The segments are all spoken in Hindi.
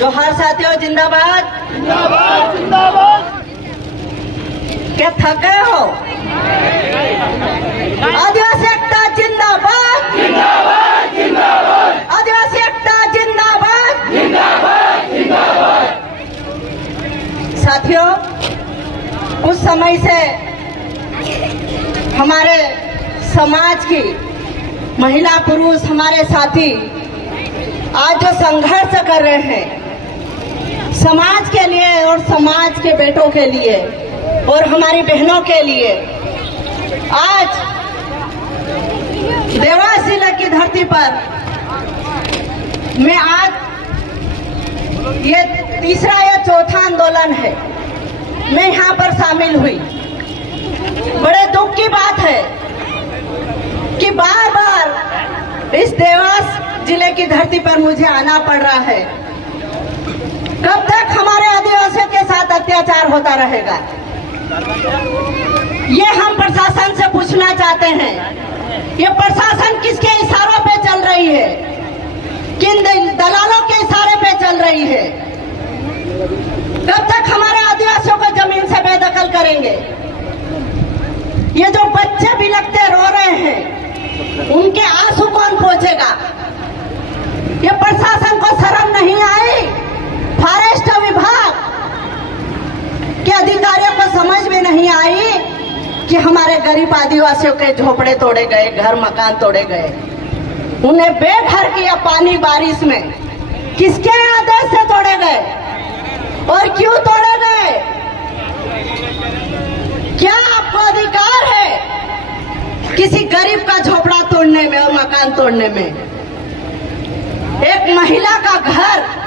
जोहार साथियों, जिंदाबाद जिंदाबाद जिंदाबाद। क्या थके हो? आदिवासी एकता जिंदाबाद जिंदाबाद जिंदाबाद आदिवासी एकता जिंदाबाद जिंदाबाद जिंदाबाद। साथियों, कुछ समय से हमारे समाज की महिला पुरुष हमारे साथी आज जो संघर्ष कर रहे हैं समाज के लिए और समाज के बेटों के लिए और हमारी बहनों के लिए, आज देवास जिले की धरती पर मैं आज ये तीसरा या चौथा आंदोलन है, मैं यहाँ पर शामिल हुई। बड़े दुख की बात है कि बार बार इस देवास जिले की धरती पर मुझे आना पड़ रहा है। कब तक हमारे आदिवासियों के साथ अत्याचार होता रहेगा? ये हम प्रशासन से पूछना चाहते हैं। ये प्रशासन किसके इशारों पे चल रही है? किन दलालों के इशारे पे चल रही है? कब तक हमारे आदिवासियों को जमीन से बेदखल करेंगे? ये जो बच्चे बिलखते रो रहे हैं, उनके आंसू कौन पहुंचेगा? ये प्रशासन को शर्म नहीं आई? फॉरेस्ट विभाग के अधिकारियों को समझ में नहीं आई कि हमारे गरीब आदिवासियों के झोपड़े तोड़े गए, घर मकान तोड़े गए, उन्हें बेघर किया पानी बारिश में। किसके आदेश से तोड़े गए और क्यों तोड़े गए? क्या आपको अधिकार है किसी गरीब का झोपड़ा तोड़ने में और मकान तोड़ने में? एक महिला का घर,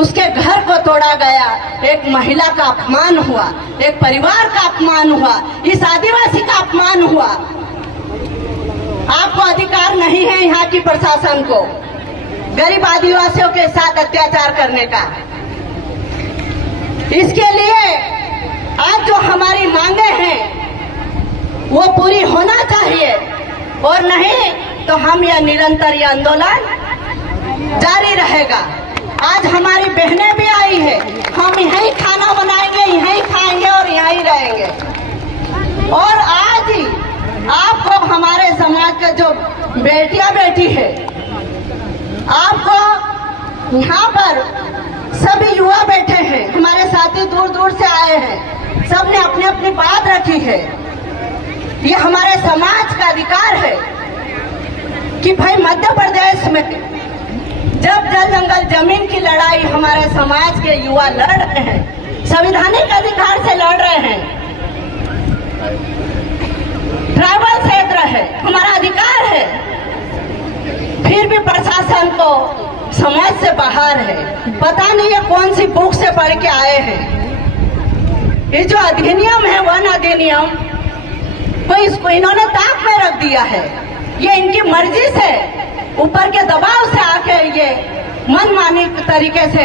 उसके घर को तोड़ा गया। एक महिला का अपमान हुआ, एक परिवार का अपमान हुआ, इस आदिवासी का अपमान हुआ। आपको अधिकार नहीं है यहाँ की प्रशासन को गरीब आदिवासियों के साथ अत्याचार करने का। इसके लिए आज जो हमारी मांगे हैं वो पूरी होना चाहिए, और नहीं तो हम यह निरंतर यह आंदोलन जारी रहेगा। आज हमारी बहनें भी आई है, हम यहीं खाना बनाएंगे, यहीं खाएंगे और यहीं रहेंगे। और आज ही आपको हमारे समाज के जो बेटियां बैठी है, आपको यहाँ पर सभी युवा बैठे हैं, हमारे साथी दूर दूर से आए हैं, सबने अपनी अपनी बात रखी है। ये हमारे समाज का अधिकार है कि भाई मध्य प्रदेश में जब जल जंगल जमीन की लड़ाई हमारे समाज के युवा लड़ रहे हैं, संवैधानिक अधिकार से लड़ रहे हैं, ट्राइबल क्षेत्र है, हमारा अधिकार है, फिर भी प्रशासन को समझ से बाहर है। पता नहीं ये कौन सी बुक से पढ़ के आए हैं। ये जो अधिनियम है, वन अधिनियम, तो इसको इन्होंने ताक में रख दिया है। ये इनकी मर्जी से, ऊपर के दबाव से आके ये मनमानी तरीके से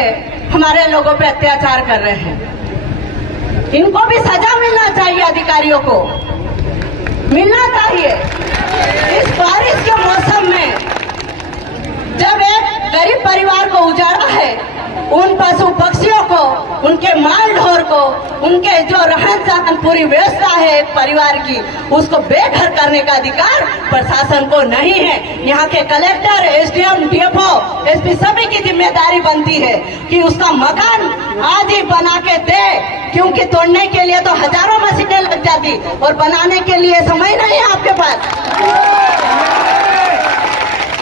हमारे लोगों पे अत्याचार कर रहे हैं। इनको भी सजा मिलना चाहिए, अधिकारियों को मिलना चाहिए। इस बारिश के मौसम में जब एक गरीब परिवार को उजाड़ा है, उन पशु पक्षियों को, उनके माल ढोर को, उनके जो रहन सहन पूरी व्यवस्था है एक परिवार की, उसको बेघर करने का अधिकार प्रशासन को नहीं है। यहाँ के कलेक्टर, एसडीएम, डीएफओ, एसपी सभी की जिम्मेदारी बनती है कि उसका मकान आज ही बना के दे, क्योंकि तोड़ने के लिए तो हजारों मशीनें लग जाती और बनाने के लिए समय नहीं है आपके पास।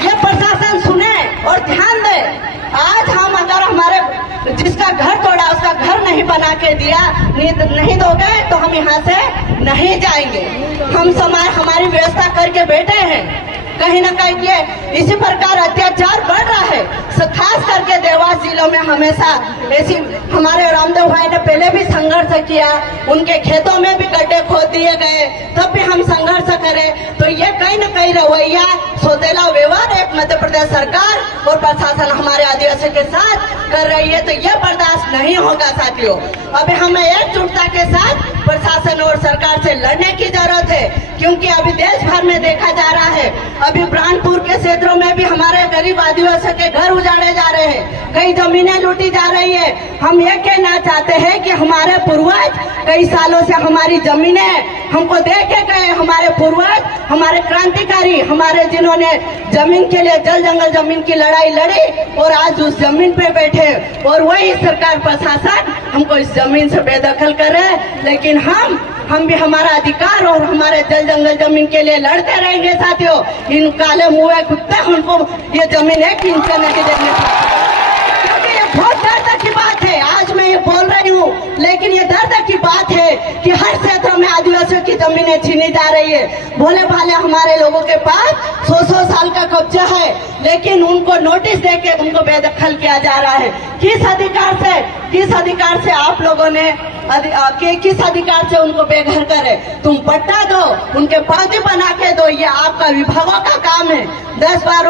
ये प्रशासन सुने और ध्यान दे। आज हम अगर हमारे जिसका घर तोड़ा उसका घर नहीं बना के दिया, नहीं दोगे तो हम यहाँ से नहीं जाएंगे। हम समाज हमारी व्यवस्था करके बैठे हैं। कहीं ना कहीं ये इसी प्रकार अत्याचार बढ़ रहा है। खास करके देवास जिलों में हमेशा ऐसी, हमारे रामदेव भाई ने पहले भी संघर्ष किया, उनके खेतों में भी गड्ढे खोद दिए गए, तब भी हम संघर्ष करें। तो ये कहीं ना कहीं रवैया, सौतेला व्यवहार एक मध्य प्रदेश सरकार और प्रशासन हमारे आदिवासियों के साथ कर रही है, तो ये बर्दाश्त नहीं होगा साथियों। अभी हमें एकजुटता के साथ प्रशासन और सरकार से लड़ने की जरूरत है, क्योंकि अभी देश भर में देखा जा रहा है, अभी बुरहानपुर के क्षेत्रों में भी हमारे गरीब आदिवासियों के घर उजाड़े जा रहे हैं, कई जमीनें लूटी जा रही है। हम ये कहना चाहते हैं कि हमारे पूर्वज कई सालों से हमारी जमीनें हमको दे के गए, हमारे पूर्वज, हमारे क्रांतिकारी, हमारे जिन्होंने जमीन के लिए जल जंगल जमीन की लड़ाई लड़ी और आज उस जमीन पे बैठे, और वही सरकार प्रशासन हमको इस जमीन से बेदखल कर रहे हैं। लेकिन हम भी हमारा अधिकार और हमारे जल जंगल जमीन के लिए लड़ते रहेंगे साथियों। इन काले मुँह कुत्ते हमको ये जमीन एक इंच नहीं देंगे, क्योंकि ये बहुत दर्द की बात है। आज मैं ये बोल रही हूँ, लेकिन ये दर्द की बात है कि हर क्षेत्र में आदिवासियों की जमीनें छीनी जा रही है। भोले भाले हमारे लोगों के पास 100 साल का कब्जा है, लेकिन उनको नोटिस देके उनको बेदखल किया जा रहा है। किस अधिकार से आप लोगों ने किस अधिकार से उनको बेघर करे? तुम पट्टा दो, उनके पावती बना के दो, ये आपका विभागों का काम है। 10 बार